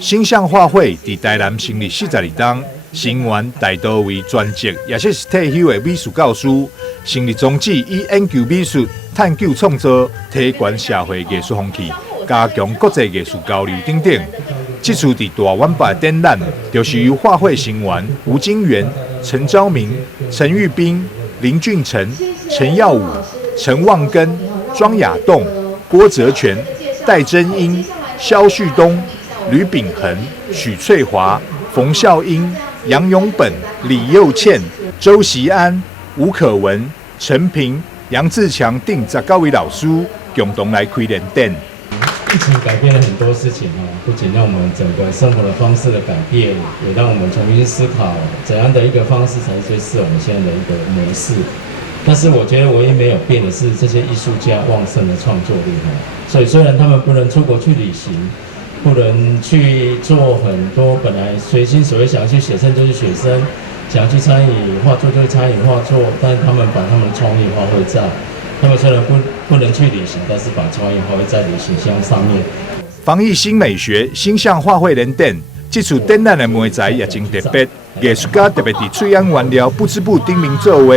星象画会伫台南成立42年，成员大多为专职也是退休的美术教师。成立宗旨以研究美术、探究创作、提悬社会艺术风气、加强国际艺术交流等等。这次伫大湾北展览，就是由画会成员吴金元、陈昭明、陈玉斌、林俊成、陈耀武、陈望根、庄雅栋、郭泽全、戴真英、萧旭东、吕秉恒、许翠华、冯孝英、杨永本、李佑倩、周习安、吴可文、陈平、杨志强等19位老师共同来开联展。疫情改变了很多事情不仅让我们整个生活的方式的改变，也让我们重新思考怎样的一个方式才是最适合我们现在的一个模式。但是我觉得唯一没有变的是这些艺术家旺盛的创作力所以虽然他们不能出国去旅行，不能去做很多本来随心所欲想要去写生就去写生，想要去参与画作就去参与画作，但是他们把他们的创意发挥在。他们虽然不能去旅行，但是把创意发挥在旅行箱上面。防疫新美学、星象画会联展，这次展览的媒材也真特别，艺术家特别伫翠安原料不织布顶面作画，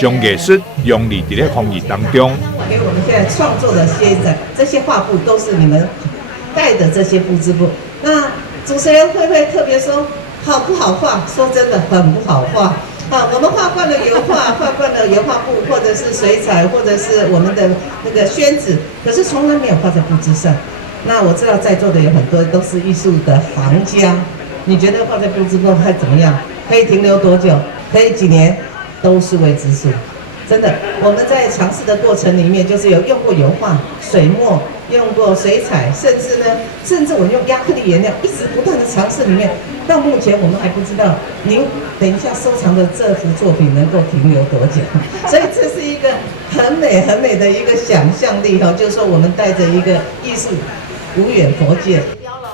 将艺术用力伫咧防疫当中。给我们现在创作的这些画布都是你们带的这些不织布。那主持人会不会特别说好不好画？说真的很不好画。我们画惯了油画，画惯了油画布，或者是水彩，或者是我们的那个宣纸，可是从来没有画在布织上。那我知道在座的有很多都是艺术的行家，你觉得画在布织上会怎么样？可以停留多久？可以几年？都是未知数。真的，我们在尝试的过程里面，就是有用过油画、水墨，用过水彩，甚至我用亚克力颜料，一直不断的尝试里面。到目前我们还不知道您等一下收藏的这幅作品能够停留多久，所以这是一个很美很美的一个想象力就是说我们带着一个艺术无远弗届。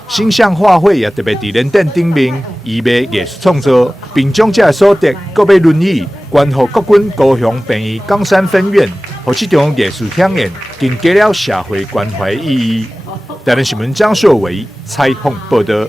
星象画会也特别伫联展顶面义卖艺术创作，并将这所得各买轮椅捐予国军高雄病院冈山分院，让这场艺术体验更加了社会关怀意义。台南新闻张硕维采访报道。